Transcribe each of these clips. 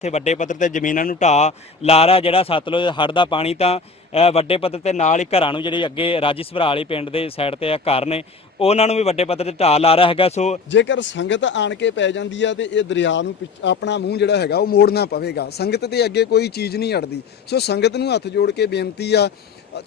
ਇੱਥੇ ਵੱਡੇ ਪੱਧਰ ਤੇ ਜ਼ਮੀਨਾਂ ਨੂੰ ਢਾਹ ਲਾਰਾ ਜਿਹੜਾ ਸਤਲੁਜ ਹੜ੍ਹ ਦਾ ਪਾਣੀ ਤਾਂ ਵੱਡੇ ਪੱਧਰ ਤੇ ਨਾਲ ਹੀ ਘਰਾਂ ਨੂੰ ਜਿਹੜੇ ਅੱਗੇ ਰਾਜੀ ਸਭਰਾ ਪਿੰਡ ਦੇ ਸਾਈਡ ਤੇ ਆ ਘਰ ਨੇ, ਉਹਨਾਂ ਨੂੰ ਵੀ ਵੱਡੇ ਪੱਧਰ ਤੇ ਢਾਹ ਲਾ ਰਿਹਾ ਹੈਗਾ, ਸੋ ਜੇਕਰ ਸੰਗਤ ਆਣ ਕੇ ਪੈ ਜਾਂਦੀ ਆ ਤੇ ਇਹ ਦਰਿਆ ਨੂੰ ਪਿੱਛ- ਆਪਣਾ ਮੂੰਹ ਜਿਹੜਾ ਹੈਗਾ ਉਹ ਮੋੜਨਾ ਪਵੇਗਾ, ਸੰਗਤ ਦੇ ਅੱਗੇ ਕੋਈ ਚੀਜ਼ ਨਹੀਂ ਅੜਦੀ। ਸੋ ਸੰਗਤ ਨੂੰ ਹੱਥ ਜੋੜ ਕੇ ਬੇਨਤੀ ਆ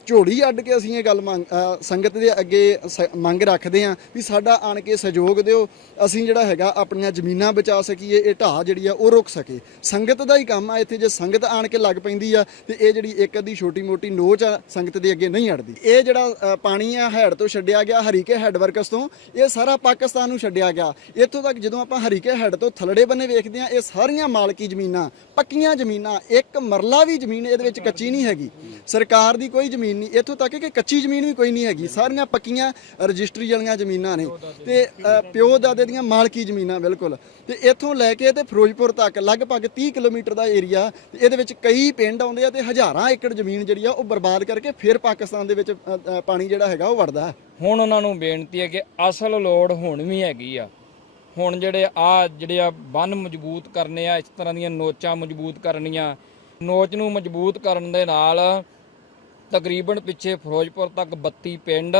ਝੋਲੀ ਅੱਡ ਕੇ ਅਸੀਂ ਇਹ ਗੱਲ ਮੰਗ ਸੰਗਤ ਦੇ ਅੱਗੇ ਸ- ਮੰਗ ਰੱਖਦੇ ਆ ਵੀ ਸਾਡਾ ਆਣ ਕੇ ਸਹਿਯੋਗ ਦਿਓ, ਅਸੀਂ ਜਿਹੜਾ ਹੈਗਾ ਆਪਣੀਆਂ ਜ਼ਮੀਨਾਂ ਬਚਾ ਸਕੀਏ, ਇਹ ਢਾਹ ਜਿਹੜੀ ਆ ਉਹ ਰੁਕ ਸਕੇ। ਸੰਗਤ ਦਾ ਹੀ ਕੰਮ ਆ ਇੱਥੇ, ਜੇ ਸੰਗਤ ਆਣ ਕੇ ਲੱਗ ਪੈਂਦੀ ਆ, ਤੇ ਇਹ ਜਿਹੜੀ ਇੱਕ ਅੱਧੀ ਛੋਟੀ ਮੋਟੀ ਨੋਚ ਆ, ਸੰਗਤ ਦੇ ਅੱਗੇ ਨਹੀਂ ਅੜਦੀ। ਇਹ ਜਿਹੜਾ ਪਾਣੀ ਆ, ਹੈਡ ਤੋਂ ਛੱਡਿਆ ਗਿਆ, ਹਰੀਕੇ ਹੈਡ ਵਰਕਸ ਤੋਂ, ਇਹ ਸਾਰਾ ਪਾਕਿਸਤਾਨ ਨੂੰ ਛੱਡਿਆ ਗਿਆ। ਇੱਥੋਂ ਤੱਕ ਜਦੋਂ ਆਪਾਂ ਹਰੀਕੇ ਹੈਡ ਤੋਂ ਥਲੜੇ ਬੰਨੇ ਵੇਖਦੇ ਆ ਇਹ ਸਾਰੀਆਂ ਮਾਲਕੀ ਜ਼ਮੀਨਾਂ, ਪੱਕੀਆਂ ਜ਼ਮੀਨਾਂ, ਇੱਕ ਮਰਲਾ ਵੀ ਜ਼ਮੀਨ ਇਹਦੇ ਵਿੱਚ ਕੱਚੀ ਨਹੀਂ ਹੈਗੀ। ਸਰਕਾਰ ਦੀ ਕੋਈ ਜ਼ਮੀਨ ਨਹੀਂ ਇੱਥੋਂ ਤੱਕ ਕਿ ਕੱਚੀ ਜ਼ਮੀਨ ਵੀ ਕੋਈ ਨਹੀਂ ਹੈਗੀ। ਸਾਰੀਆਂ ਪੱਕੀਆਂ ਰਜਿਸਟਰੀ ਵਾਲੀਆਂ ਜ਼ਮੀਨਾਂ ਨੇ। ਤੇ ਅ, ਪਿਓ ਦਾਦੇ ਦੀਆਂ ਮਾਲਕੀ ਜ਼ਮੀਨਾਂ ਬਿਲਕੁਲ। ਤੇ ਇੱਥੋਂ ਲੈ ਕੇ ਤੇ ਫਿਰੋਜ਼ਪੁਰ ਤੱਕ ਲਗਭਗ 30 ਕਿਲੋਮੀਟਰ ਦਾ ਏਰੀਆ ਤੇ ਇਹਦੇ ਵਿੱਚ ਕਈ ਪਿੰਡ ਆਉਂਦੇ ਆ ਤੇ ਹਜ਼ਾਰਾਂ ਏਕੜ ਜ਼ਮੀਨ ਜਿਹੜੀ ਆ ਉਹ ਬਰਬਾਦ ਕਰਕੇ ਫਿਰ ਪਾਕਿਸਤਾਨ ਦੇ ਵਿੱਚ ਅ, ਅ, ਪਾਣੀ ਜਿਹੜਾ ਹੈਗਾ ਉਹ ਵੜਦਾ। ਹੈ ਹੁਣ ਉਹਨਾਂ ਨੂੰ ਬੇਨਤੀ ਹੈ ਕਿ ਅਸਲ ਲੋੜ ਹੁਣ ਵੀ ਹੈਗੀ ਆ। ਹੁਣ ਜਿਹੜੇ ਆ ਜਿਹੜੇ ਆ ਬੰਨ ਮਜ਼ਬੂਤ ਕਰਨੇ ਆ ਇਸ ਤਰ੍ਹਾਂ ਦੀਆਂ ਨੋਚਾਂ ਮਜ਼ਬੂਤ ਕਰਨੀਆਂ ਨੋਚ ਨੂੰ ਮਜ਼ਬੂਤ ਕਰਨ ਦੇ ਨਾਲ ਤਕਰੀਬਨ ਪਿੱਛੇ ਫਿਰੋਜ਼ਪੁਰ ਤੱਕ 32 ਪਿੰਡ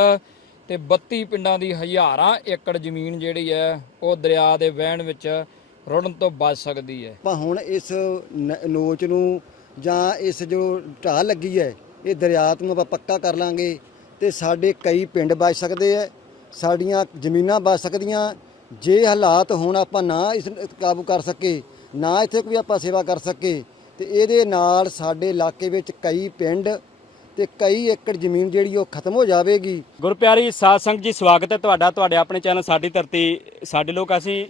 ਤੇ 32 ਪਿੰਡਾਂ ਦੀ ਹਜ਼ਾਰਾਂ ਏਕੜ ਜ਼ਮੀਨ ਜਿਹੜੀ ਹੈ, ਉਹ ਦਰਿਆ ਦੇ ਵਹਿਣ ਵਿੱਚ ਰੁੜਨ ਤੋਂ ਬਚ ਸਕਦੀ ਹੈ। ਆਪਾਂ ਹੁਣ ਇਸ ਨ- ਨੋਚ ਨੂੰ ਜਾਂ ਇਸ ਜੋ ਢਾਹ ਲੱਗੀ ਹੈ, ਇਹ ਦਰਿਆ ਨੂੰ ਆਪਾਂ ਪੱਕਾ ਕਰ ਲਾਂਗੇ ਤੇ ਸਾਡੇ ਕਈ ਪਿੰਡ ਬਚ ਸਕਦੇ ਐ ਸਾਡੀਆਂ ਜ਼ਮੀਨਾਂ ਬਚ ਸਕਦੀਆਂ। ਜੇ ਹਾਲਾਤ ਹੁਣ ਆਪਾਂ ਨਾ ਇਸ ਕਾਬੂ ਕਰ ਸਕੇ, ਨਾ ਇੱਥੇ ਕੋਈ ਆਪਾਂ ਸੇਵਾ ਕਰ ਸਕੇ, ਤੇ ਇਹਦੇ ਨਾਲ ਸਾਡੇ ਇਲਾਕੇ ਵਿੱਚ ਕਈ ਪਿੰਡ ਤੇ ਕਈ ਏਕੜ ਜ਼ਮੀਨ ਜਿਹੜੀ ਉਹ ਖਤਮ ਹੋ ਜਾਵੇਗੀ। ਗੁਰਪਿਆਰੀ ਸਾਧ ਸੰਗਤ ਜੀ, ਸਵਾਗਤ ਹੈ ਤੁਹਾਡਾ। ਤੁਹਾਡੇ ਆਪਣੇ ਚੈਨਲ ਸਾਡੀ ਧਰਤੀ, ਸਾਡੇ ਲੋਕ ਅਸੀਂ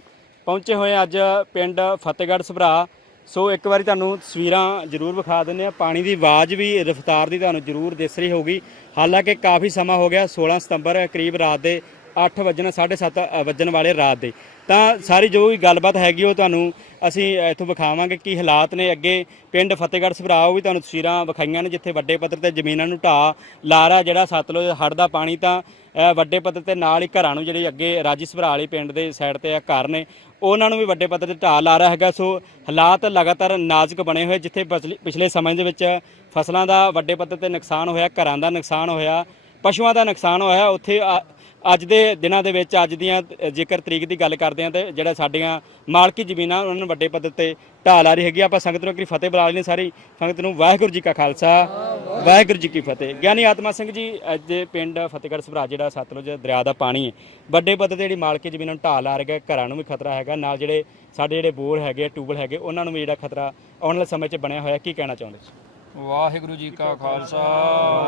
ਪਹੁੰਚੇ ਹੋਏ ਹਾਂ ਅੱਜ ਪਿੰਡ ਫਤਿਹਗੜ੍ਹ ਸਭਰਾ। ਸੋ ਇੱਕ ਵਾਰੀ ਤੁਹਾਨੂੰ ਤਸਵੀਰਾਂ ਜ਼ਰੂਰ ਵਿਖਾ ਦਿੰਦੇ ਆ ਪਾਣੀ ਦੀ ਆਵਾਜ਼ ਵੀ, ਰਫ਼ਤਾਰ ਦੀ ਤੁਹਾਨੂੰ ਜ਼ਰੂਰ ਦਿਸ ਰਹੀ ਹੋਊਗੀ। ਹਾਲਾਂਕਿ ਕਾਫੀ ਸਮਾਂ ਹੋ ਗਿਆ 16 ਸਤੰਬਰ ਕਰੀਬ ਰਾਤ ਦੇ 8 ਵਜਣ 7:30 ਵੱਜਣ ਵਾਲੇ ਰਾਤ ਦੇ। ਤਾਂ ਸਾਰੀ ਜੋ ਵੀ ਗੱਲਬਾਤ ਹੈਗੀ ਉਹ ਤੁਹਾਨੂੰ ਅਸੀਂ ਇੱਥੋਂ ਵਿਖਾਵਾਂਗੇ ਕੀ ਹਾਲਾਤ ਨੇ ਅੱਗੇ ਪਿੰਡ ਫਤਿਹਗੜ੍ਹ ਸਭਰਾ, ਉਹ ਵੀ ਤੁਹਾਨੂੰ ਤਸਵੀਰਾਂ ਵਿਖਾਈਆਂ ਨੇ, ਜਿੱਥੇ ਵੱਡੇ ਪੱਧਰ ਤੇ ਜ਼ਮੀਨਾਂ ਨੂੰ ਢਾਹ ਲਾਰਾ ਜਿਹੜਾ ਸਤਲੁਜ ਹੜ੍ਹ ਦਾ ਪਾਣੀ ਤਾਂ ਵੱਡੇ ਪੱਧਰ ਤੇ ਨਾਲ ਹੀ ਘਰਾਂ ਨੂੰ ਜਿਹੜੇ ਅੱਗੇ ਰਾਜੀ ਸਭਰਾ ਵਾਲੀ ਪਿੰਡ ਦੇ ਸਾਈਡ ਤੇ ਆ ਘਰ ਨੇ, ਉਹਨਾਂ ਨੂੰ ਵੀ ਵੱਡੇ ਪੱਧਰ ਤੇ ਢਾਹ ਲਾ ਰਿਹਾ ਹੈਗਾ। ਸੋ ਹਾਲਾਤ ਲਗਾਤਾਰ ਨਾਜ਼ੁਕ ਬਣੇ ਹੋਏ, ਜਿੱਥੇ ਪਛਲੀ- ਪਿਛਲੇ ਸਮੇਂ ਦੇ ਵਿੱਚ ਫਸਲਾਂ ਦਾ ਵੱਡੇ ਪੱਧਰ ਤੇ ਨੁਕਸਾਨ ਹੋਇਆ, ਘਰਾਂ ਦਾ ਨੁਕਸਾਨ ਹੋਇਆ, ਪਸ਼ੂਆਂ ਦਾ ਨੁਕਸਾਨ ਹੋਇਆ, ਉੱਥੇ ਅ- ਅੱਜ ਦੇ ਦਿਨਾਂ ਦੇ ਵਿੱਚ ਅੱਜ ਦੀਆਂ ਜੇਕਰ ਤਰੀਕ ਦੀ ਗੱਲ ਕਰਦੇ ਹਾਂ ਤੇ ਜਿਹੜਾ ਸਾਡੀਆਂ ਮਾਲਕੀ ਜ਼ਮੀਨਾਂ ਉਹਨਾਂ ਨੂੰ ਵੱਡੇ ਪੱਧਰ ਤੇ ਢਾਹ ਆ ਰਹੀ ਹੈਗੀ। ਆਪਾਂ ਸੰਗਤ ਨੂੰ ਇੱਕ ਫਤਿਹ ਬੁਲਾ ਲੈਣੀ ਸਾਰੀ ਸੰਗਤ ਨੂੰ। ਵਾਹਿਗੁਰੂ ਜੀ ਕਾ ਖਾਲਸਾ, ਵਾਹਿਗੁਰੂ ਜੀ ਕੀ ਫਤਿਹ। ਗਿਆਨੀ ਆਤਮਾ ਸਿੰਘ ਜੀ, ਅੱਜ ਦੇ ਪਿੰਡ ਫਤਿਹਗੜ੍ਹ ਸਭਰਾ ਜਿਹੜਾ ਸਤਲੁਜ ਦਰਿਆ ਦਾ ਪਾਣੀ ਹੈ, ਵੱਡੇ ਪੱਧਰ ਤੇ ਜਿਹੜੀ ਮਾਲਕੀ ਜ਼ਮੀਨਾਂ ਨੂੰ ਢਾਲ ਆ ਰਿਹਾ, ਘਰਾਂ ਨੂੰ ਵੀ ਖਤਰਾ ਹੈਗਾ। ਨਾਲ ਜਿਹੜੇ ਸਾਡੇ ਜਿਹੜੇ ਬੋਰ ਹੈਗੇ ਟੂਬਲ ਹੈਗੇ, ਉਹਨਾਂ ਨੂੰ ਵੀ ਜਿਹੜਾ ਖਤਰਾ ਆਉਣ ਵਾਲੇ ਸਮੇਂ 'ਚ ਬਣਿਆ ਹੋਇਆ। ਕੀ ਕਹਿਣਾ ਚਾਹੁੰਦੇ ਵਾਹਿਗੁਰੂ ਜੀ ਕਾ ਖਾਲਸਾ,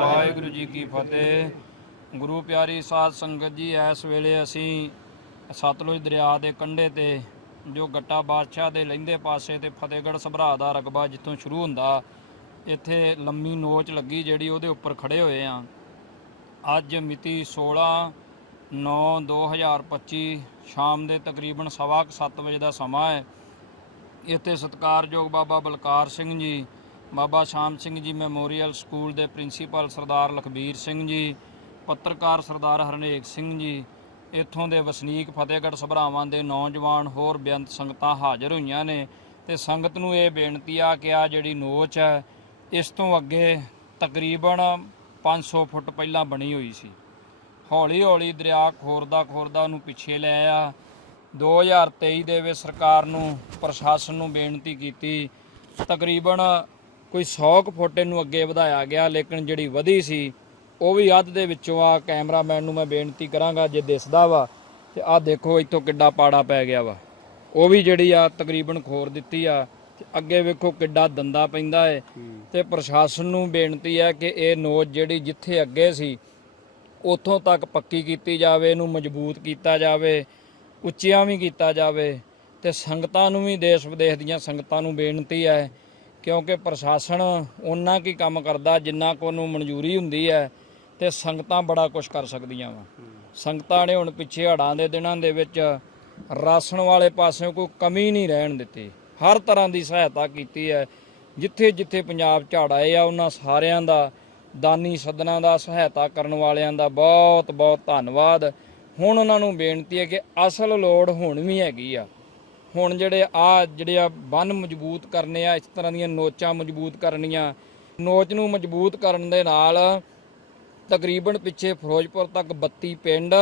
ਵਾਹਿਗੁਰੂ ਜੀ ਕੀ ਫਤਿਹ। ਗੁਰੂ ਪਿਆਰੀ ਸਾਧ ਸੰਗਤ ਜੀ, ਇਸ ਵੇਲੇ ਅਸੀਂ ਸਤਲੁਜ ਦਰਿਆ ਦੇ ਕੰਢੇ ਤੇ, ਜੋ ਗੱਟਾ ਬਾਦਸ਼ਾਹ ਦੇ ਲਹਿੰਦੇ ਪਾਸੇ ਤੇ ਫਤਿਹਗੜ੍ਹ ਸਭਰਾ ਦਾ ਰਕਬਾ ਜਿੱਥੋਂ ਸ਼ੁਰੂ ਹੁੰਦਾ, ਇੱਥੇ ਲੰਮੀ ਨੋਚ ਲੱਗੀ ਜਿਹੜੀ ਉਹਦੇ ਉੱਪਰ ਖੜੇ ਹੋਏ ਆ। ਅੱਜ ਮਿਤੀ 16 9 2025 ਸ਼ਾਮ ਦੇ ਤਕਰੀਬਨ ਸਵਾ ਕੁ ਸੱਤ ਵਜੇ ਦਾ ਸਮਾਂ ਹੈ। ਇੱਥੇ ਸਤਿਕਾਰਯੋਗ ਬਾਬਾ ਬਲਕਾਰ ਸਿੰਘ ਜੀ, ਬਾਬਾ ਸ਼ਾਮ ਸਿੰਘ ਜੀ ਮੈਮੋਰੀਅਲ ਸਕੂਲ ਦੇ ਪ੍ਰਿੰਸੀਪਲ ਸਰਦਾਰ ਲਖਬੀਰ ਸਿੰਘ ਜੀ ਪੱਤਰਕਾਰ ਸਰਦਾਰ ਹਰਨੇਕ ਸਿੰਘ ਜੀ ਇੱਥੋਂ ਦੇ ਵਸਨੀਕ ਫਤਿਹਗੜ੍ਹ ਸਭਰਾਵਾਂ ਦੇ ਨੌਜਵਾਨ ਹੋਰ ਬੇਅੰਤ ਸੰਗਤਾਂ ਹਾਜ਼ਰ ਹੋਈਆਂ ਨੇ ਤੇ ਸੰਗਤ ਨੂੰ ਇਹ ਬੇਨਤੀ ਆ ਕਿ ਆ ਜਿਹੜੀ ਨੋਚ ਹੈ, ਇਸ ਤੋਂ ਅੱਗੇ ਤਕਰੀਬਨ 500 ਫੁੱਟ ਪਹਿਲਾਂ ਬਣੀ ਹੋਈ ਸੀ। ਹੌਲੀ ਹੌਲੀ ਦਰਿਆ ਖੋਰਦਾ ਖੋਰਦਾ ਉਹਨੂੰ ਪਿੱਛੇ ਲੈ ਆ। 2023 ਦੇ ਵਿੱਚ ਸਰਕਾਰ ਨੂੰ, ਪ੍ਰਸ਼ਾਸਨ ਨੂੰ ਬੇਨਤੀ ਕੀਤੀ, ਤਕਰੀਬਨ ਕੋਈ 100 ਕੁ ਫੁੱਟ ਇਹਨੂੰ ਅੱਗੇ ਵਧਾਇਆ ਗਿਆ, ਲੇਕਿਨ ਜਿਹੜੀ ਵਧੀ ਸੀ ਉਹ ਵੀ ਅੱਧ ਦੇ ਵਿੱਚੋਂ ਆ ਕੈਮਰਾਮੈਨ ਨੂੰ ਮੈਂ ਬੇਨਤੀ ਕਰਾਂਗਾ ਜੇ ਦਿਸਦਾ ਵਾ ਤੇ ਆ ਦੇਖੋ ਇੱਥੋਂ ਕਿੱਡਾ ਪਾੜਾ ਪੈ ਗਿਆ ਵਾ। ਉਹ ਵੀ ਜਿਹੜੀ ਆ ਤਕਰੀਬਨ ਖੋਰ ਦਿੱਤੀ ਆ ਤੇ ਅੱਗੇ ਵੇਖੋ ਕਿੱਡਾ ਦੰਦਾ ਪੈਂਦਾ ਏ। ਤੇ ਪ੍ਰਸ਼ਾਸਨ ਨੂੰ ਬੇਨਤੀ ਹੈ ਕਿ ਇਹ ਨੋਚ ਜਿਹੜੀ ਜਿੱਥੇ ਅੱਗੇ ਸੀ, ਉੱਥੋਂ ਤੱਕ ਪੱਕੀ ਕੀਤੀ ਜਾਵੇ, ਇਹਨੂੰ ਮਜ਼ਬੂਤ ਕੀਤਾ ਜਾਵੇ, ਉੱਚੀਆਂ ਵੀ ਕੀਤਾ ਜਾਵੇ ਤੇ ਸੰਗਤਾਂ ਨੂੰ ਵੀ ਦੇਸ਼ ਵਿਦੇਸ਼ ਦੀਆਂ ਸੰਗਤਾਂ ਨੂੰ ਬੇਨਤੀ ਹੈ ਕਿਉਂਕਿ ਪ੍ਰਸ਼ਾਸਨ ਉਹਨਾਂ ਕੀ ਕੰਮ ਕਰਦਾ ਜਿੰਨਾ ਕੋ ਨੂੰ ਮਨਜ਼ੂਰੀ ਹੁੰਦੀ ਹੈ ਤੇ ਸੰਗਤਾਂ ਬੜਾ ਕੁਝ ਕਰ ਸਕਦੀਆਂ ਵਾ। ਸੰਗਤਾਂ ਨੇ ਹੁਣ ਪਿੱਛੇ ਹੜਾਂ ਦੇ ਦਿਨਾਂ ਦੇ ਵਿੱਚ ਰਾਸ਼ਨ ਵਾਲੇ ਪਾਸਿਓਂ ਕੋਈ ਕਮੀ ਨਹੀਂ ਰਹਿਣ ਦਿੱਤੀ। ਹਰ ਤਰ੍ਹਾਂ ਦੀ ਸਹਾਇਤਾ ਕੀਤੀ ਹੈ। ਜਿੱਥੇ ਜਿੱਥੇ ਪੰਜਾਬ ਝਾੜ ਆਏ ਆ, ਉਹਨਾਂ ਸਾਰਿਆਂ ਦਾ, ਦਾਨੀ ਸੱਜਣਾ ਦਾ ਸਹਾਇਤਾ ਕਰਨ ਵਾਲਿਆਂ ਦਾ ਬਹੁਤ ਬਹੁਤ ਧੰਨਵਾਦ। ਹੁਣ ਉਹਨਾਂ ਨੂੰ ਬੇਨਤੀ ਹੈ ਕਿ ਅਸਲ ਲੋੜ ਹੁਣ ਵੀ ਹੈਗੀ ਆ। ਹੁਣ ਜਿਹੜੇ ਆ ਜਿਹੜੇ ਆ ਬੰਨ ਮਜ਼ਬੂਤ ਕਰਨੇ ਆ, ਇਸ ਤਰ੍ਹਾਂ ਦੀਆਂ ਨੋਚਾਂ ਮਜ਼ਬੂਤ ਕਰਨੀਆਂ, ਨੋਚ ਨੂੰ ਮਜ਼ਬੂਤ ਕਰਨ ਦੇ ਨਾਲ ਤਕਰੀਬਨ ਪਿੱਛੇ ਫਿਰੋਜ਼ਪੁਰ ਤੱਕ 32 ਪਿੰਡ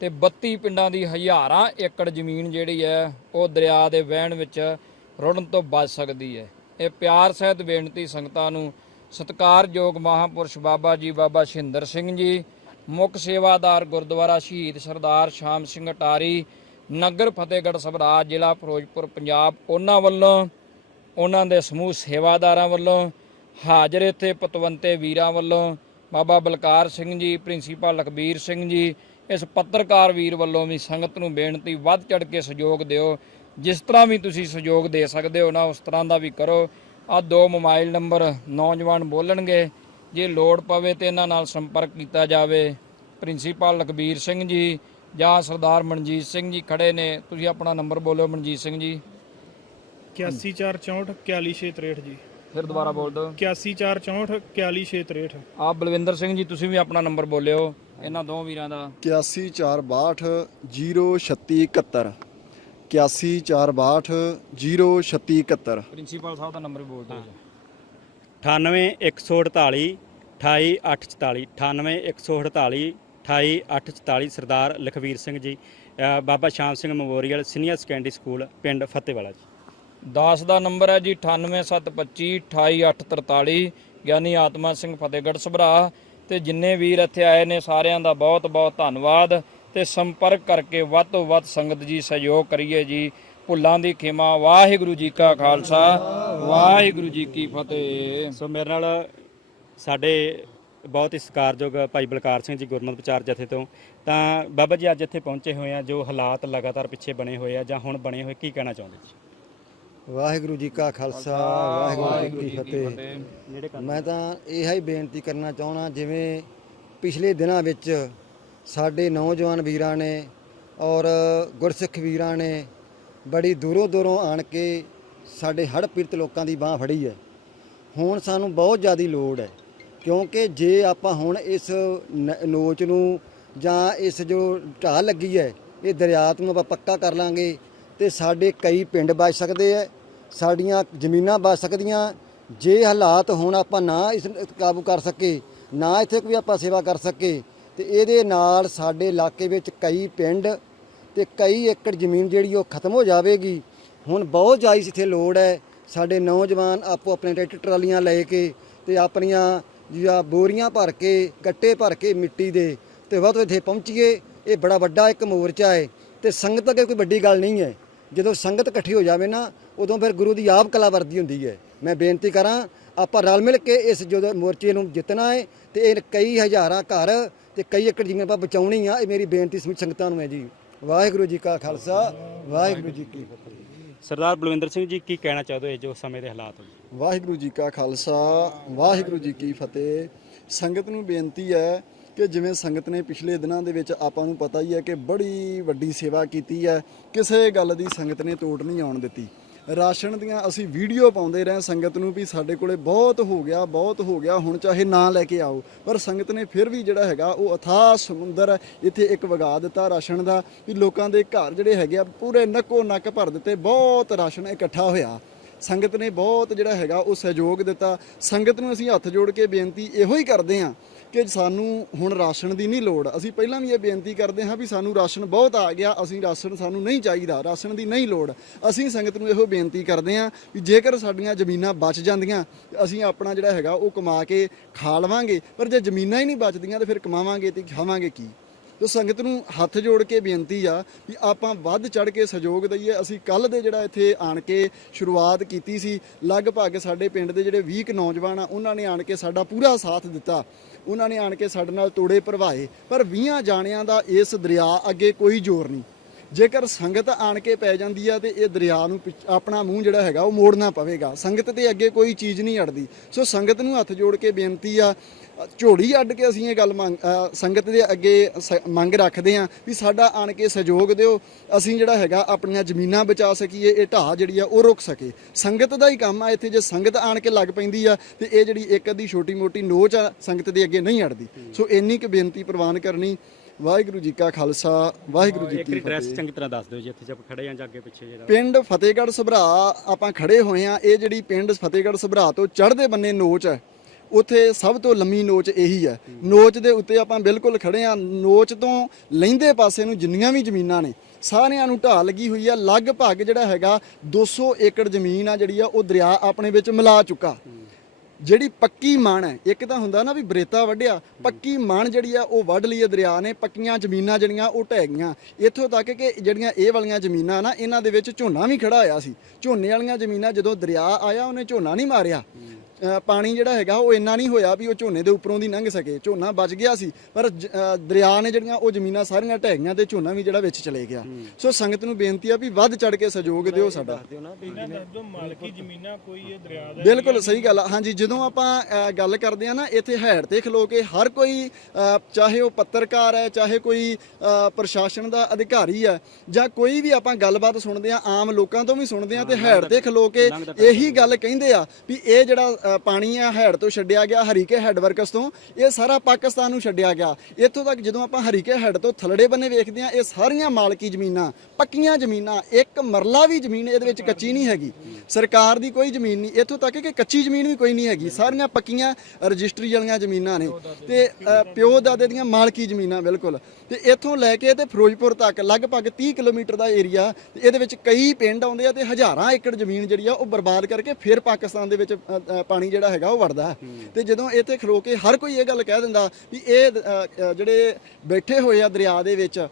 ਤੇ 32 ਪਿੰਡਾਂ ਦੀ ਹਜ਼ਾਰਾਂ ਏਕੜ ਜ਼ਮੀਨ ਜਿਹੜੀ ਹੈ, ਉਹ ਦਰਿਆ ਦੇ ਵਹਿਣ ਵਿੱਚ ਰੁੜਨ ਤੋਂ ਬਚ ਸਕਦੀ ਹੈ। ਇਹ ਪਿਆਰ ਸਹਿਤ ਬੇਨਤੀ ਸੰਗਤਾਂ ਨੂੰ ਸਤਿਕਾਰਯੋਗ ਮਹਾਪੁਰਸ਼ ਬਾਬਾ ਜੀ, ਬਾਬਾ ਸ਼ਿੰਦਰ ਸਿੰਘ ਜੀ, ਮੁੱਖ ਸੇਵਾਦਾਰ ਗੁਰਦੁਆਰਾ ਸ਼ਹੀਦ ਸਰਦਾਰ ਸ਼ਾਮ ਸਿੰਘ ਅਟਾਰੀ, ਨਗਰ ਫਤਿਹਗੜ੍ਹ ਸਭਰਾ ਜ਼ਿਲ੍ਹਾ ਫਿਰੋਜ਼ਪੁਰ, ਪੰਜਾਬ, ਉਹਨਾਂ ਵੱਲੋਂ, ਉਹਨਾਂ ਦੇ ਸਮੂਹ ਸੇਵਾਦਾਰਾਂ ਵੱਲੋਂ, ਹਾਜ਼ਰ ਇੱਥੇ ਪਤਵੰਤੇ ਵੀਰਾਂ ਵੱਲੋਂ ਬਾਬਾ ਬਲਕਾਰ ਸਿੰਘ ਜੀ, ਪ੍ਰਿੰਸੀਪਲ ਲਖਬੀਰ ਸਿੰਘ ਜੀ, ਇਸ ਪੱਤਰਕਾਰ ਵੀਰ ਵੱਲੋਂ ਵੀ ਸੰਗਤ ਨੂੰ ਬੇਨਤੀ ਵੱਧ ਚੜ ਕੇ ਸਹਿਯੋਗ ਦਿਓ। ਜਿਸ ਤਰ੍ਹਾਂ ਵੀ ਤੁਸੀਂ ਸਹਿਯੋਗ ਦੇ ਸਕਦੇ ਹੋ ਨਾ, ਉਸ ਤਰ੍ਹਾਂ ਦਾ ਵੀ ਕਰੋ। ਆ ਦੋ ਮੋਬਾਈਲ ਨੰਬਰ ਨੌਜਵਾਨ ਬੋਲਣਗੇ। ਜੇ ਲੋੜ ਪਵੇ ਤੇ ਇਹਨਾਂ ਨਾਲ ਸੰਪਰਕ ਕੀਤਾ ਜਾਵੇ। ਪ੍ਰਿੰਸੀਪਲ ਲਖਬੀਰ ਸਿੰਘ ਜੀ ਜਾਂ ਸਰਦਾਰ ਮਨਜੀਤ ਸਿੰਘ ਜੀ ਖੜੇ ਨੇ। ਤੁਸੀਂ ਆਪਣਾ ਨੰਬਰ ਬੋਲਿਓ ਮਨਜੀਤ ਸਿੰਘ ਜੀ। 8164 41663 ਜੀ। ਫਿਰ ਦੁਬਾਰਾ ਬੋਲ ਦਿਓ। 8164 41663 ਆਪ ਬਲਵਿੰਦਰ ਸਿੰਘ ਜੀ ਤੁਸੀਂ ਵੀ ਆਪਣਾ ਨੰਬਰ ਬੋਲਿਓ। ਇਹਨਾਂ ਦੋ ਵੀਰਾਂ ਦਾ। 8142 03671 8142 03671 ਪ੍ਰਿੰਸੀਪਲ ਸਾਹਿਬ ਦਾ ਨੰਬਰ ਬੋਲ ਦਿਓ 98148 28844 98148 28844 ਸਰਦਾਰ Lakhvir Singh ji Baba Sham Singh memorial senior secondary school ਪਿੰਡ ਫਤਿਹਵਾਲਾ ਜੀ। ਦਾਸ ਦਾ ਨੰਬਰ ਹੈ ਜੀ 98725 28843 ਗਿਆਨੀ ਆਤਮਾ ਸਿੰਘ ਫਤਿਹਗੜ੍ਹ ਸਭਰਾ। ਤੇ ਜਿੰਨੇ ਵੀਰ ਇੱਥੇ ਆਏ ਨੇ ਸਾਰਿਆਂ ਦਾ ਬਹੁਤ ਬਹੁਤ ਧੰਨਵਾਦ ਤੇ ਸੰਪਰਕ ਕਰਕੇ ਵੱਧ ਤੋਂ ਵੱਧ ਸੰਗਤ ਜੀ ਸਹਿਯੋਗ ਕਰੀਏ ਜੀ। ਭੁੱਲਾਂ ਦੀ ਖਿਮਾ, ਵਾਹਿਗੁਰੂ ਜੀ ਕਾ ਖਾਲਸਾ, ਵਾਹਿਗੁਰੂ ਜੀ ਕੀ ਫਤਿਹ। ਸੋ ਮੇਰੇ ਨਾਲ ਸਾਡੇ ਬਹੁਤ ਹੀ ਸਤਿਕਾਰਯੋਗ ਭਾਈ ਬਲਕਾਰ ਸਿੰਘ ਜੀ ਗੁਰਮਤਿ ਵਿਚਾਰ ਜਥੇ ਤੋਂ। ਤਾਂ ਬਾਬਾ ਜੀ ਅੱਜ ਇੱਥੇ ਪਹੁੰਚੇ ਹੋਏ ਆ, ਜੋ ਹਾਲਾਤ ਲਗਾਤਾਰ ਪਿੱਛੇ ਬਣੇ ਹੋਏ ਆ ਜਾਂ ਹੁਣ ਬਣੇ ਹੋਏ, ਕੀ ਕਹਿਣਾ ਚਾਹੁੰਦੇ ਜੀ? ਵਾਹਿਗੁਰੂ ਜੀ ਕਾ ਖਾਲਸਾ ਵਾਹਿਗੁਰੂ ਜੀ ਕੀ ਫਤਿਹ। ਮੈਂ ਤਾਂ ਇਹ ਹੀ ਬੇਨਤੀ ਕਰਨਾ ਚਾਹਣਾ ਜਿਵੇਂ ਪਿਛਲੇ ਦਿਨਾਂ ਵਿੱਚ ਸਾਡੇ ਨੌਜਵਾਨ ਵੀਰਾਂ ਨੇ ਔਰ ਗੁਰਸਿੱਖ ਵੀਰਾਂ ਨੇ ਬੜੀ ਦੂਰੋਂ ਦੂਰੋਂ ਆਣ ਕੇ ਸਾਡੇ ਹੜ੍ਹ ਪੀੜਤ ਲੋਕਾਂ ਦੀ ਬਾਹ ਫੜੀ ਹੈ। ਹੁਣ ਸਾਨੂੰ ਬਹੁਤ ਜ਼ਿਆਦਾ ਲੋੜ ਹੈ ਕਿਉਂਕਿ ਜੇ ਆਪਾਂ ਹੁਣ ਇਸ ਨੋਚ ਨੂੰ ਜਾਂ ਇਸ ਜੋ ਢਾਹ ਲੱਗੀ ਹੈ ਇਹ ਦਰਿਆ ਨੂੰ ਆਪਾਂ ਪੱਕਾ ਕਰ ਲਾਂਗੇ ਤੇ ਸਾਡੇ ਕਈ ਪਿੰਡ ਬਚ ਸਕਦੇ ਹੈ ਸਾਡੀਆਂ ਜ਼ਮੀਨਾਂ ਬਚ ਸਕਦੀਆਂ, ਜੇ ਹਾਲਾਤ ਹੁਣ ਆਪਾਂ ਨਾ ਇਸ ਕਾਬੂ ਕਰ ਸਕੇ, ਨਾ ਇੱਥੇ ਕੋਈ ਆਪਾਂ ਸੇਵਾ ਕਰ ਸਕੇ, ਤੇ ਇਹਦੇ ਨਾਲ ਸਾਡੇ ਇਲਾਕੇ ਵਿੱਚ ਕਈ ਪਿੰਡ ਤੇ ਕਈ ਏਕੜ ਜ਼ਮੀਨ ਜਿਹੜੀ ਉਹ ਖਤਮ ਹੋ ਜਾਵੇਗੀ। ਹੁਣ ਬਹੁਤ ਜਾਇਜ਼ ਇੱਥੇ ਲੋੜ ਹੈ, ਸਾਡੇ ਨੌਜਵਾਨ ਆਪੋ ਆਪਣੇ ਟਰੈਕਟਰ ਟਰਾਲੀਆਂ ਲੈ ਕੇ ਤੇ ਆਪਣੀਆਂ ਜਿਹੜਾ ਬੋਰੀਆਂ ਭਰ ਕੇ, ਗੱਟੇ ਭਰ ਕੇ ਮਿੱਟੀ ਦੇ ਤੇ ਵੱਧ ਤੋਂ ਇੱਥੇ ਪਹੁੰਚੀਏ, ਇਹ ਬੜਾ ਵੱਡਾ ਇੱਕ ਮੋਰਚਾ ਹੈ ਤੇ ਸੰਗਤ ਅੱਗੇ ਕੋਈ ਵੱਡੀ ਗੱਲ ਨਹੀਂ ਹੈ। ਜਦੋਂ ਸੰਗਤ ਇਕੱਠੀ ਹੋ ਜਾਵੇ ਨਾ ਉਦੋਂ ਫਿਰ ਗੁਰੂ ਦੀ ਆਪ ਕਲਾ ਵਰਦੀ ਹੁੰਦੀ ਹੈ। ਮੈਂ ਬੇਨਤੀ ਕਰਾਂ ਆਪਾਂ ਰਲ ਮਿਲ ਕੇ ਇਸ ਜਦੋਂ ਮੋਰਚੇ ਨੂੰ ਜਿੱਤਣਾ ਹੈ ਤੇ ਇਹ ਕਈ ਹਜ਼ਾਰਾਂ ਘਰ ਤੇ ਕਈ ਏਕੜ ਜ਼ਮੀਨ ਆਪਾਂ ਬਚਾਉਣੀ ਆ ਇਹ ਮੇਰੀ ਬੇਨਤੀ ਸਮੂਹ ਸੰਗਤਾਂ ਨੂੰ ਹੈ ਜੀ। ਵਾਹਿਗੁਰੂ ਜੀ ਕਾ ਖਾਲਸਾ ਵਾਹਿਗੁਰੂ ਜੀ ਕੀ ਫਤਿਹ। ਸਰਦਾਰ ਬਲਵਿੰਦਰ ਸਿੰਘ ਜੀ ਕੀ ਕਹਿਣਾ ਚਾਹੁੰਦੇ ਹੋ ਜੋ ਸਮੇਂ ਦੇ ਹਾਲਾਤ ਵਾਹਿਗੁਰੂ ਜੀ ਕਾ ਖਾਲਸਾ ਵਾਹਿਗੁਰੂ ਜੀ ਕੀ ਫਤਿਹ। ਸੰਗਤ ਨੂੰ ਬੇਨਤੀ ਹੈ ਕਿ ਜਿਵੇਂ ਸੰਗਤ ਨੇ ਪਿਛਲੇ ਦਿਨਾਂ ਦੇ ਵਿੱਚ ਆਪਾਂ ਨੂੰ ਪਤਾ ਹੀ ਹੈ ਕਿ ਬੜੀ ਵੱਡੀ ਸੇਵਾ ਕੀਤੀ ਹੈ, ਕਿਸੇ ਗੱਲ ਦੀ ਸੰਗਤ ਨੇ ਤੋੜ ਨਹੀਂ ਆਉਣ ਦਿੱਤੀ। ਰਾਸ਼ਨ ਦੀਆਂ ਅਸੀਂ ਵੀਡੀਓ ਪਾਉਂਦੇ ਰਹੇ, ਸੰਗਤ ਨੂੰ ਵੀ ਸਾਡੇ ਕੋਲੇ ਬਹੁਤ ਹੋ ਗਿਆ, ਬਹੁਤ ਹੋ ਗਿਆ, ਹੁਣ ਚਾਹੇ ਨਾ ਲੈ ਕੇ ਆਓ। ਪਰ ਸੰਗਤ ਨੇ ਫਿਰ ਵੀ ਜਿਹੜਾ ਹੈਗਾ, ਉਹ ਅਥਾਹ ਸਮੁੰਦਰ ਇੱਥੇ ਇੱਕ ਵਗਾ ਦਿੱਤਾ ਰਾਸ਼ਨ ਦਾ, ਵੀ ਲੋਕਾਂ ਦੇ ਘਰ ਜਿਹੜੇ ਹੈਗੇ ਆ, ਪੂਰੇ ਨੱਕੋ ਨੱਕ ਭਰ ਦਿੱਤੇ, ਬਹੁਤ ਰਾਸ਼ਨ ਇਕੱਠਾ ਹੋਇਆ। ਸੰਗਤ ਨੇ ਬਹੁਤ ਜਿਹੜਾ ਹੈਗਾ, ਉਹ ਸਹਿਯੋਗ ਦਿੱਤਾ। ਸੰਗਤ ਨੂੰ ਅਸੀਂ ਹੱਥ ਜੋੜ ਕੇ ਬੇਨਤੀ ਇਹੋ ਹੀ ਕਰਦੇ ਹਾਂ ਕਿ ਸਾਨੂੰ ਹੁਣ ਰਾਸ਼ਨ ਦੀ ਨਹੀਂ ਲੋੜ। ਅਸੀਂ ਪਹਿਲਾਂ ਵੀ ਇਹ ਬੇਨਤੀ ਕਰਦੇ ਹਾਂ ਵੀ ਸਾਨੂੰ ਰਾਸ਼ਨ ਬਹੁਤ ਆ ਗਿਆ, ਅਸੀਂ ਰਾਸ਼ਨ ਸਾਨੂੰ ਨਹੀਂ ਚਾਹੀਦਾ, ਰਾਸ਼ਨ ਦੀ ਨਹੀਂ ਲੋੜ। ਅਸੀਂ ਸੰਗਤ ਨੂੰ ਇਹੋ ਬੇਨਤੀ ਕਰਦੇ ਹਾਂ ਵੀ ਜੇਕਰ ਸਾਡੀਆਂ ਜ਼ਮੀਨਾਂ ਬਚ ਜਾਂਦੀਆਂ, ਅਸੀਂ ਆਪਣਾ ਜਿਹੜਾ ਹੈਗਾ ਉਹ ਕਮਾ ਕੇ ਖਾ ਲਵਾਂਗੇ। ਪਰ ਜੇ ਜ਼ਮੀਨਾਂ ਹੀ ਨਹੀਂ ਬਚਦੀਆਂ ਤਾਂ ਫਿਰ ਕਮਾਵਾਂਗੇ ਤੇ ਖਾਵਾਂਗੇ ਕੀ? ਤੋ ਸੰਗਤ ਨੂੰ ਹੱਥ ਜੋੜ ਕੇ ਬੇਨਤੀ ਆ ਵੀ ਆਪਾਂ ਵੱਧ ਚੜ ਕੇ ਸਹਿਯੋਗ ਦਈਏ। ਅਸੀਂ ਕੱਲ ਦੇ ਜਿਹੜਾ ਇੱਥੇ ਆਣ ਕੇ ਸ਼ੁਰੂਆਤ ਕੀਤੀ ਸੀ, ਲਗਭਗ ਸਾਡੇ ਪਿੰਡ ਦੇ ਜਿਹੜੇ 20 ਨੌਜਵਾਨ ਆ, ਉਹਨਾਂ ਨੇ ਆਣ ਕੇ ਸਾਡਾ ਪੂਰਾ ਸਾਥ ਦਿੱਤਾ। ਉਹਨਾਂ ਨੇ ਆਣ ਕੇ ਸਾਡੇ ਨਾਲ ਤੋੜੇ ਭਰਵਾਏ। ਪਰ 20 ਜਾਣਿਆਂ ਦਾ ਇਸ ਦਰਿਆ ਅੱਗੇ ਕੋਈ ਜ਼ੋਰ ਨਹੀਂ। ਜੇਕਰ ਸੰਗਤ ਆਣ ਕੇ ਪੈ ਜਾਂਦੀ ਆ ਤੇ ਇਹ ਦਰਿਆ ਨੂੰ ਪਿੱਛ- ਆਪਣਾ ਮੂੰਹ ਜਿਹੜਾ ਹੈਗਾ ਉਹ ਮੋੜਨਾ ਪਵੇਗਾ। ਸੰਗਤ ਦੇ ਅੱਗੇ ਕੋਈ ਚੀਜ਼ ਨਹੀਂ ਅੜਦੀ। ਸੋ ਸੰਗਤ ਨੂੰ ਹੱਥ ਜੋੜ ਕੇ ਬੇਨਤੀ ਆ ਅ, ਝੋਲੀ ਅੱਡ ਕੇ ਅਸੀਂ ਇਹ ਗੱਲ ਮੰਗ ਅ, ਸੰਗਤ ਦੇ ਅੱਗੇ ਸ- ਮੰਗ ਰੱਖਦੇ ਆ ਵੀ ਸਾਡਾ ਆਣ ਕੇ ਸਹਿਯੋਗ ਦਿਓ। ਅਸੀਂ ਜਿਹੜਾ ਹੈਗਾ ਆਪਣੀਆਂ ਜ਼ਮੀਨਾਂ ਬਚਾ ਸਕੀਏ ਇਹ ਢਾਹ ਜਿਹੜੀ ਆ ਉਹ ਰੁਕ ਸਕੇ। ਸੰਗਤ ਦਾ ਹੀ ਕੰਮ ਆ ਇੱਥੇ ਜੇ ਸੰਗਤ ਆਣ ਕੇ ਲੱਗ ਪੈਂਦੀ ਆ ਤੇ ਇਹ ਜਿਹੜੀ ਇੱਕ ਅੱਧੀ ਛੋਟੀ ਮੋਟੀ ਨੋਚ ਆ ਸੰਗਤ ਦੇ ਅੱਗੇ ਨਹੀਂ ਅੜਦੀ। ਸੋ ਇੰਨੀ ਕੁ ਬੇਨਤੀ ਪ੍ਰਵਾਨ ਕਰਨੀ। ਵਾਹਿਗੁਰੂ ਜੀ ਕਾ ਖਾਲਸਾ ਵਾਹਿਗੁਰੂ ਜੀ ਕੀ ਐਡਰੈਸ ਫਤਿਹ। ਚੰਗੀ ਤਰ੍ਹਾਂ ਦੱਸ ਦਿਓ ਜੀ ਇੱਥੇ ਜੇ ਆਪਾਂ ਖੜੇ ਆਂ ਜਾਂ ਅੱਗੇ ਪਿੱਛੇ ਜਿਹੜਾ। ਪਿੰਡ ਫਤਿਹਗੜ੍ਹ ਸਭਰਾ ਆਪਾਂ ਖੜੇ ਹੋਏ ਆ ਇਹ ਜਿਹੜੀ ਪਿੰਡ ਫਤਿਹਗੜ੍ਹ ਸਭਰਾ ਤੋਂ ਚੜ੍ਹਦੇ ਬੰਨੇ ਨੋਚ ਹੈ ਉੱਥੇ ਸਭ ਤੋਂ ਲੰਮੀ ਨੋਚ ਇਹੀ ਹੈ। ਨੋਚ ਦੇ ਉੱਤੇ ਆਪਾਂ ਬਿਲਕੁਲ ਖੜੇ ਆ ਨੋਚ ਤੋਂ ਲਹਿੰਦੇ ਪਾਸੇ ਨੂੰ ਜਿੰਨੀਆਂ ਵੀ ਜ਼ਮੀਨਾਂ ਨੇ ਸਾਰਿਆਂ ਨੂੰ ਢਾਹ ਲੱਗੀ ਹੋਈ ਆ ਲਗਭਗ ਜਿਹੜਾ ਹੈਗਾ 200 ਏਕੜ ਜ਼ਮੀਨ ਆ ਜਿਹੜੀ ਆ ਉਹ ਦਰਿਆ ਆਪਣੇ ਵਿੱਚ ਮਿਲਾ ਚੁੱਕਾ। ਜਿਹੜੀ ਪੱਕੀ ਮਣ ਹੈ, ਇੱਕ ਤਾਂ ਹੁੰਦਾ ਨਾ ਵੀ ਬਰੇਤਾ ਵੱਢਿਆ, ਪੱਕੀ ਮਣ ਜਿਹੜੀ ਆ, ਉਹ ਵੱਢ ਲਈ ਹੈ ਦਰਿਆ ਨੇ, ਪੱਕੀਆਂ ਜ਼ਮੀਨਾਂ ਜਿਹੜੀਆਂ, ਉਹ ਢਹਿ ਗਈਆਂ। ਇੱਥੋਂ ਤੱਕ ਕਿ ਜਿਹੜੀਆਂ ਇਹ ਵਾਲੀਆਂ ਜ਼ਮੀਨਾਂ ਨਾ, ਇਹਨਾਂ ਦੇ ਵਿੱਚ ਝੋਨਾ ਵੀ ਖੜਾ ਹੋਇਆ ਸੀ। ਝੋਨੇ ਵਾਲੀਆਂ ਜ਼ਮੀਨਾਂ ਜਦੋਂ ਦਰਿਆ ਆਇਆ, ਉਹਨੇ ਝੋਨਾ ਨਹੀਂ ਮਾਰਿਆ। ਪਾਣੀ ਜਿਹੜਾ ਹੈਗਾ ਉਹ ਇੰਨਾ ਨਹੀਂ ਹੋਇਆ ਵੀ ਉਹ ਝੋਨੇ ਦੇ ਉੱਪਰੋਂ ਦੀ ਲੰਘ ਸਕੇ। ਝੋਨਾ ਬਚ ਗਿਆ ਸੀ ਪਰ ਜ- ਅ, ਦਰਿਆ ਨੇ ਜਿਹੜੀਆਂ ਉਹ ਜ਼ਮੀਨਾਂ ਸਾਰੀਆਂ ਢਹਿ ਗਈਆਂ ਤੇ ਝੋਨਾ ਵੀ ਜਿਹੜਾ ਵਿੱਚ ਚਲੇ ਗਿਆ। ਸੋ ਸੰਗਤ ਨੂੰ ਬੇਨਤੀ ਆ ਵੀ ਵੱਧ ਚੜ ਕੇ ਸਹਿਯੋਗ ਦਿਓ ਸਾਡਾ। ਇਹਨਾਂ ਦਾ ਜੋ ਮਾਲਕੀ ਜ਼ਮੀਨਾਂ ਕੋਈ ਇਹ ਦਰਿਆ ਦਾ ਬਿਲਕੁਲ ਸਹੀ ਗੱਲ ਆ। ਹਾਂਜੀ ਜਦੋਂ ਆਪਾਂ ਅ, ਗੱਲ ਕਰਦੇ ਆ ਨਾ ਇੱਥੇ ਹੈੜ ਤੇ ਖਲੋ ਕੇ ਹਰ ਕੋਈ ਅ, ਚਾਹੇ ਉਹ ਪੱਤਰਕਾਰ ਹੈ ਚਾਹੇ ਕੋਈ ਅ, ਪ੍ਰਸ਼ਾਸਨ ਦਾ ਅਧਿਕਾਰੀ ਹੈ ਜਾਂ ਕੋਈ ਵੀ ਆਪਾਂ ਗੱਲਬਾਤ ਸੁਣਦੇ ਆ ਆਮ ਲੋਕਾਂ ਤੋਂ ਵੀ ਸੁਣਦੇ ਆ ਤੇ ਹੈੜ ਤੇ ਖਲੋ ਕੇ ਇਹੀ ਗੱਲ ਕਹਿੰਦੇ ਆ ਵੀ ਇਹ ਜਿਹੜਾ ਪਾਣੀ ਆ ਹੈੜ ਤੋਂ ਛੱਡਿਆ ਗਿਆ, ਹਰੀਕੇ ਹੈਡ ਵਰਕਸ ਤੋਂ, ਇਹ ਸਾਰਾ ਪਾਕਿਸਤਾਨ ਨੂੰ ਛੱਡਿਆ ਗਿਆ। ਇੱਥੋਂ ਤੱਕ ਜਦੋਂ ਆਪਾਂ ਹਰੀਕੇ ਹੈਡ ਤੋਂ ਥਲੜੇ ਬੰਨੇ ਵੇਖਦੇ ਆ ਇਹ ਸਾਰੀਆਂ ਮਾਲਕੀ ਜ਼ਮੀਨਾਂ, ਪੱਕੀਆਂ ਜ਼ਮੀਨਾਂ, ਇੱਕ ਮਰਲਾ ਵੀ ਜ਼ਮੀਨ ਇਹਦੇ ਵਿੱਚ ਕੱਚੀ ਨਹੀਂ ਹੈਗੀ। ਸਰਕਾਰ ਦੀ ਕੋਈ ਜ਼ਮੀਨ ਨਹੀਂ, ਇੱਥੋਂ ਤੱਕ ਕਿ ਕੱਚੀ ਜ਼ਮੀਨ ਵੀ ਕੋਈ ਨਹੀਂ ਹੈਗੀ। ਸਾਰੀਆਂ ਪੱਕੀਆਂ ਰਜਿਸਟਰੀ ਵਾਲੀਆਂ ਜ਼ਮੀਨਾਂ ਨੇ। ਤੇ ਪਿਓ ਦਾਦੇ ਦੀਆਂ ਮਾਲਕੀ ਜ਼ਮੀਨਾਂ, ਬਿਲਕੁਲ। ਤੇ ਇੱਥੋਂ ਲੈ ਕੇ ਤੇ ਫਿਰੋਜ਼ਪੁਰ ਤੱਕ ਲਗਭਗ 30 ਕਿਲੋਮੀਟਰ ਦਾ ਏਰੀਆ, ਤੇ ਇਹਦੇ ਵਿੱਚ ਕਈ ਪਿੰਡ ਆਉਂਦੇ ਆ ਤੇ ਹਜ਼ਾਰਾਂ ਏਕੜ ਜ਼ਮੀਨ ਜਿਹੜੀ ਆ ਉਹ ਬਰਬਾਦ ਕਰਕੇ ਫਿਰ ਪਾਕਿਸਤਾਨ ਦੇ ਵਿੱਚ ਪਾਣੀ ਪਾਣੀ ਜਿਹੜਾ ਹੈਗਾ ਉਹ ਵੜਦਾ। ਤੇ ਜਦੋਂ ਇੱਥੇ ਖਲੋ ਕੇ ਹਰ ਕੋਈ ਇਹ ਗੱਲ ਕਹਿ ਦਿੰਦਾ ਵੀ ਇਹ ਜਿਹੜੇ ਬੈਠੇ ਹੋਏ ਆ ਦਰਿਆ ਦੇ ਵਿੱਚ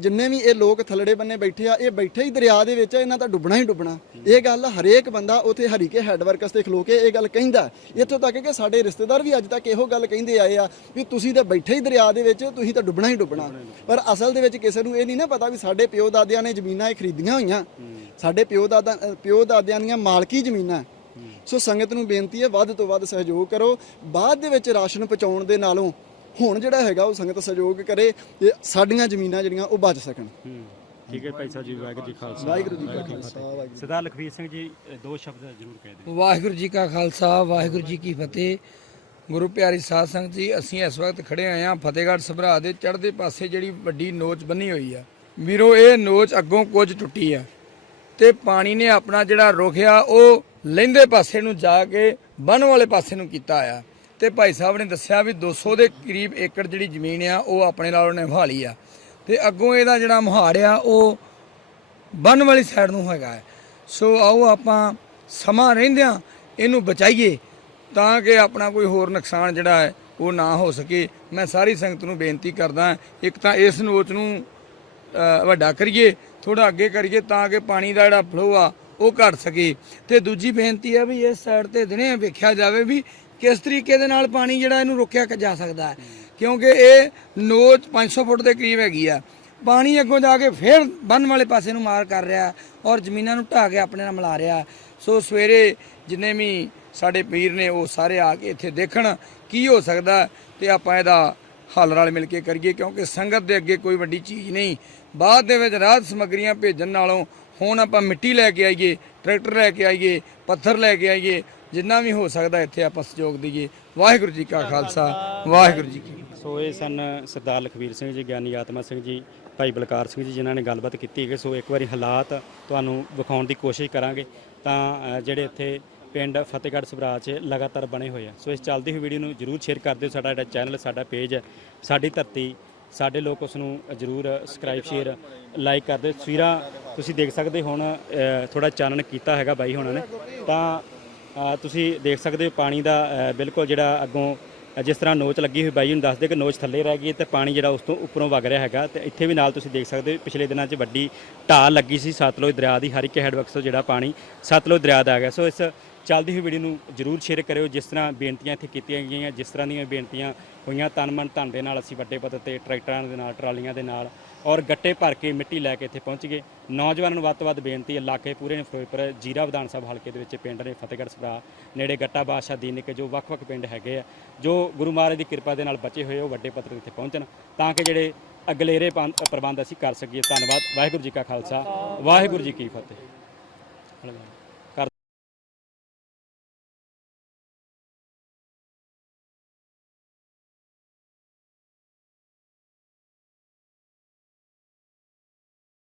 ਜਿੰਨੇ ਵੀ ਇਹ ਲੋਕ ਥੱਲੜੇ ਬੰਨੇ ਬੈਠੇ ਆ ਇਹ ਬੈਠੇ ਹੀ ਦਰਿਆ ਦੇ ਵਿੱਚ ਇਹਨਾਂ ਤਾਂ ਡੁੱਬਣਾ ਹੀ ਡੁੱਬਣਾ। ਇਹ ਗੱਲ ਹਰੇਕ ਬੰਦਾ ਉੱਥੇ ਹਰੀਕੇ ਹੈਡ ਵਰਕਸ ਤੇ ਖਲੋ ਕੇ ਇਹ ਗੱਲ ਕਹਿੰਦਾ। ਇੱਥੋਂ ਤੱਕ ਕਿ ਸਾਡੇ ਰਿਸ਼ਤੇਦਾਰ ਵੀ ਅੱਜ ਤੱਕ ਇਹੋ ਗੱਲ ਕਹਿੰਦੇ ਆਏ ਆ ਵੀ ਤੁਸੀਂ ਤਾਂ ਬੈਠੇ ਹੀ ਦਰਿਆ ਦੇ ਵਿੱਚ ਤੁਸੀਂ ਤਾਂ ਡੁੱਬਣਾ ਹੀ ਡੁੱਬਣਾ। ਪਰ ਅਸਲ ਦੇ ਵਿੱਚ ਕਿਸੇ ਨੂੰ ਇਹ ਨਹੀਂ ਨਾ ਪਤਾ ਵੀ ਸਾਡੇ ਪਿਓ ਦਾਦਿਆਂ ਨੇ ਜ਼ਮੀਨਾਂ ਇਹ ਖਰੀਦੀਆਂ ਹੋਈਆਂ। ਸਾਡੇ ਪਿਓ ਦਾਦਾ ਪਿਓ ਦਾਦਿਆਂ ਦੀਆਂ ਮਾਲਕੀ ਜ਼ਮੀਨਾਂ। ਸੋ ਸੰਗਤ ਨੂੰ ਬੇਨਤੀ ਹੈ ਵੱਧ ਤੋਂ ਵੱਧ ਸਹਿਯੋਗ ਕਰੋ। ਬਾਅਦ ਦੇ ਵਿੱਚ ਰਾਸ਼ਨ ਪਹੁੰਚਾਉਣ ਦੇ ਨਾਲੋਂ ਹੁਣ ਜਿਹੜਾ ਹੈਗਾ ਉਹ ਸੰਗਤ ਸਹਿਯੋਗ ਕਰੇ ਤੇ ਸਾਡੀਆਂ ਜ਼ਮੀਨਾਂ ਜਿਹੜੀਆਂ ਉਹ ਬਚ ਸਕਣ। ਠੀਕ ਹੈ ਭਾਈ ਸਾਹਿਬ ਜੀ ਵਾਹਿਗੁਰੂ ਜੀ ਕਾ ਖਾਲਸਾ। ਵਾਹਿਗੁਰੂ ਜੀ ਕਾ ਖਾਲਸਾ ਵਾਹਿਗੁਰੂ ਸਰਦਾਰ ਲਖਵੀਰ ਸਿੰਘ ਜੀ ਦੋ ਸ਼ਬਦ ਜ਼ਰੂਰ ਕਹਿ ਦਿਓ। ਵਾਹਿਗੁਰੂ ਜੀ ਕਾ ਖਾਲਸਾ ਵਾਹਿਗੁਰੂ ਜੀ ਕੀ ਫਤਿਹ। ਗੁਰੂ ਪਿਆਰੀ ਸਾਧ ਸੰਗਤ ਜੀ ਅਸੀਂ ਇਸ ਵਕਤ ਖੜੇ ਹੋਏ ਹਾਂ ਫਤਿਹਗੜ੍ਹ ਸਭਰਾ ਦੇ ਚੜ੍ਹਦੇ ਪਾਸੇ ਜਿਹੜੀ ਵੱਡੀ ਨੋਚ ਬੰਨੀ ਹੋਈ ਆ। ਵੀਰੋ ਇਹ ਨੋਚ ਅੱਗੋਂ ਕੁਝ ਟੁੱਟੀ ਆ। ਤੇ ਪਾਣੀ ਨੇ ਆਪਣਾ ਜਿਹੜਾ ਰੁਖਿਆ ਉਹ ਲਹਿੰਦੇ ਪਾਸੇ ਨੂੰ ਜਾ ਕੇ ਬੰਨ ਵਾਲੇ ਪਾਸੇ ਨੂੰ ਕੀਤਾ ਆ। ਤੇ ਭਾਈ ਸਾਹਿਬ ਨੇ ਦੱਸਿਆ ਵੀ 200 ਦੇ ਕਰੀਬ ਏਕੜ ਜਿਹੜੀ ਜ਼ਮੀਨ ਆ, ਉਹ ਆਪਣੇ ਨਾਲ ਉਹਨੇ ਵਹਾਲੀ ਆ। ਤੇ ਅੱਗੋਂ ਇਹਦਾ ਜਿਹੜਾ ਮੁਹਾੜ ਆ, ਉਹ ਬੰਨ ਵਾਲੀ ਸਾਈਡ ਨੂੰ ਹੈਗਾ ਹੈ। ਸੋ ਆਓ ਆਪਾਂ ਸਮਾਂ ਰਹਿੰਦਿਆਂ ਇਹਨੂੰ ਬਚਾਈਏ ਤਾਂ ਕਿ ਆਪਣਾ ਕੋਈ ਹੋਰ ਨੁਕਸਾਨ ਜਿਹੜਾ ਹੈ, ਉਹ ਨਾ ਹੋ ਸਕੇ। ਮੈਂ ਸਾਰੀ ਸੰਗਤ ਨੂੰ ਬੇਨਤੀ ਕਰਦਾ, ਇੱਕ ਤਾਂ ਇਸ ਨੋਚ ਨੂੰ ਵੱਡਾ ਕਰੀਏ ਥੋੜਾ ਅੱਗੇ ਕਰੀਏ ਤਾਂ ਕਿ ਪਾਣੀ ਦਾ ਜਿਹੜਾ ਫਲੋ ਆ, ਉਹ ਘਟ ਸਕੇ। ਤੇ ਦੂਜੀ ਬੇਨਤੀ ਆ ਵੀ ਇਸ ਸਾਈਡ ਤੇ ਦਿਨੇ ਵੇਖਿਆ ਜਾਵੇ ਵੀ ਕਿਸ ਤਰੀਕੇ ਦੇ ਨਾਲ ਪਾਣੀ ਜਿਹੜਾ ਇਹਨੂੰ ਰੋਕਿਆ ਜਾ ਸਕਦਾ ਹੈ। ਕਿਉਂਕਿ ਇਹ ਨੋਚ 500 ਫੁੱਟ ਦੇ ਕਰੀਬ ਹੈਗੀ ਆ। ਪਾਣੀ ਅੱਗੋਂ ਜਾ ਕੇ ਫਿਰ ਬੰਨ ਵਾਲੇ ਪਾਸੇ ਨੂੰ ਮਾਰ ਕਰ ਰਿਹਾ ਔਰ ਜ਼ਮੀਨਾਂ ਨੂੰ ਢਾਹ ਕੇ ਆਪਣੇ ਨਾਲ ਮਿਲਾ ਰਿਹਾ। ਸੋ ਸਵੇਰੇ ਜਿੰਨੇ ਵੀ ਸਾਡੇ ਪੀਰ ਨੇ ਉਹ ਸਾਰੇ ਆ ਕੇ ਇੱਥੇ ਦੇਖਣ ਕੀ ਹੋ ਸਕਦਾ ਹੈ ਤੇ ਆਪਾਂ ਇਹਦਾ ਹੱਲ ਰਲ ਮਿਲ ਕੇ ਕਰੀਏ ਕਿਉਂਕਿ ਸੰਗਤ ਦੇ ਅੱਗੇ ਕੋਈ ਵੱਡੀ ਚੀਜ਼ ਨਹੀਂ। ਬਾਅਦ ਦੇ ਵਿੱਚ ਰਾਹਤ ਸਮੱਗਰੀਆਂ ਭੇਜਣ ਨਾਲੋਂ ਹੁਣ ਆਪਾਂ ਮਿੱਟੀ ਲੈ ਕੇ ਆਈਏ, ਟਰੈਕਟਰ ਲੈ ਕੇ ਆਈਏ, ਪੱਥਰ ਲੈ ਕੇ ਆਈਏ, ਜਿੰਨਾ ਵੀ ਹੋ ਸਕਦਾ ਇੱਥੇ ਆਪਾਂ ਸਹਿਯੋਗ ਦਈਏ। ਵਾਹਿਗੁਰੂ ਜੀ ਕਾ ਖਾਲਸਾ, ਵਾਹਿਗੁਰੂ ਜੀ ਕੀ ਸੋ ਇਹ ਸਨ ਸਰਦਾਰ ਲਖਵੀਰ ਸਿੰਘ ਜੀ, ਗਿਆਨੀ ਆਤਮਾ ਸਿੰਘ ਜੀ, ਭਾਈ ਬਲਕਾਰ ਸਿੰਘ ਜੀ, ਜਿਨ੍ਹਾਂ ਨੇ ਗੱਲਬਾਤ ਕੀਤੀ ਹੈ ਸੋ ਇੱਕ ਵਾਰੀ ਹਾਲਾਤ ਤੁਹਾਨੂੰ ਵਿਖਾਉਣ ਦੀ ਕੋਸ਼ਿਸ਼ ਕਰਾਂਗੇ। ਤਾਂ ਜਿਹੜੇ ਇੱਥੇ ਪਿੰਡ ਫਤਿਹਗੜ੍ਹ ਸਭਰਾ 'ਚ ਲਗਾਤਾਰ ਬਣੇ ਹੋਏ ਆ। ਸੋ ਇਸ ਚੱਲਦੀ ਹੋਈ ਵੀਡੀਓ ਨੂੰ ਜਰੂਰ ਸ਼ੇਅਰ ਕਰ ਦਿਓ। ਸਾਡਾ ਜਿਹੜਾ ਚੈਨਲ ਸਾਡਾ ਪੇਜ ਹੈ, ਸਾਡੀ ਧਰਤੀ ਸਾਡੇ ਲੋਕ ਉਸ ਨੂੰ ਜਰੂਰ ਸਬਸਕ੍ਰਾਈਬ ਸ਼ੇਅਰ ਲਾਈਕ ਕਰਦੇ। ਤਸਵੀਰਾਂ ਤੁਸੀਂ ਦੇਖ ਸਕਦੇ ਹੋ ਹੁਣ ਅ, ਥੋੜਾ ਚਾਨਣ ਕੀਤਾ ਹੈਗਾ ਬਾਈ ਹੋਣਾ ਨੇ। ਤਾਂ ਤੁਸੀਂ ਦੇਖ ਸਕਦੇ ਹੋ ਪਾਣੀ ਦਾ ਬਿਲਕੁਲ ਜਿਹੜਾ ਅੱਗੋਂ ਜਿਸ ਤਰ੍ਹਾਂ ਨੋਚ ਲੱਗੀ ਹੋਈ ਬਾਈ ਨੂੰ ਦੱਸਦੇ ਕਿ ਨੋਚ ਥੱਲੇ ਰਹਿ ਗਈ ਹੈ ਤੇ ਪਾਣੀ ਜਿਹੜਾ ਉਸ ਤੋਂ ਉੱਪਰੋਂ ਵਗ ਰਿਹਾ ਹੈਗਾ। ਤੇ ਇੱਥੇ ਵੀ ਨਾਲ ਤੁਸੀਂ ਦੇਖ ਸਕਦੇ ਹੋ ਪਿਛਲੇ ਦਿਨਾਂ 'ਚ ਵੱਡੀ ਢਾਲ ਲੱਗੀ ਸੀ ਸਤਲੁਜ ਦਰਿਆ ਦੀ। ਹਰੀਕੇ ਹੈਡਵਰਕਸ ਤੋਂ ਜਿਹੜਾ ਪਾਣੀ ਸਤਲੁਜ ਦਰਿਆ ਦਾ ਆ ਗਿਆ। ਸੋ ਇਸ ਚੱਲਦੀ ਹੋਈ ਵੀਡੀਓ ਨੂੰ ਜਰੂਰ ਸ਼ੇਅਰ ਕਰਿਓ, ਜਿਸ ਤਰ੍ਹਾਂ ਬੇਨਤੀਆਂ ਇੱਥੇ ਕੀਤੀਆਂ ਗਈਆਂ, ਜਿਸ ਤਰ੍ਹਾਂ ਦੀਆਂ ਬੇਨਤੀਆਂ ਹੋਈਆਂ ਤਨ ਮਨ ਧਨ ਦੇ ਨਾਲ, ਅਸੀਂ ਵੱਡੇ ਪੱਧਰ ਤੇ ਟਰੈਕਟਰਾਂ ਦੇ ਨਾਲ, ਟਰਾਲੀਆਂ ਦੇ ਨਾਲ ਔਰ ਗੱਟੇ ਭਰ ਕੇ ਮਿੱਟੀ ਲੈ ਕੇ ਇੱਥੇ ਪਹੁੰਚ ਗਏ। ਨੌਜਵਾਨਾਂ ਨੂੰ ਵੱਧ ਤੋਂ ਵੱਧ ਬੇਨਤੀ ਹੈ, ਇਲਾਕੇ ਪੂਰੇ ਨੇ ਫਿਰੋਜ਼ਪੁਰ, ਜੀਰਾ ਵਿਧਾਨ ਸਭਾ ਹਲਕੇ ਦੇ ਵਿੱਚ ਪਿੰਡ ਨੇ, ਫਤਿਹਗੜ੍ਹ ਸਭਰਾ ਨੇੜੇ ਗੱਟਾ ਬਾਦਸ਼ਾਹ ਦੀਨ ਕੇ ਜੋ ਵੱਖ-ਵੱਖ ਪਿੰਡ ਹੈਗੇ ਆ, ਜੋ ਗੁਰੂ ਮਹਾਰਾਜ ਦੀ ਕਿਰਪਾ ਦੇ ਨਾਲ ਬਚੇ ਹੋਏ ਉਹ ਵੱਡੇ ਪੱਧਰ ਤੇ ਇੱਥੇ ਪਹੁੰਚਣ ਤਾਂ ਕਿ ਜਿਹੜੇ ਅਗਲੇਰੇ ਪ੍ਰਬੰਧ ਅਸੀਂ ਕਰ ਸਕੀਏ। ਧੰਨਵਾਦ, ਵਾਹਿਗੁਰੂ ਜੀ ਕਾ ਖਾਲਸਾ, ਵਾਹਿਗੁਰੂ ਜੀ ਕੀ ਫਤਿਹ।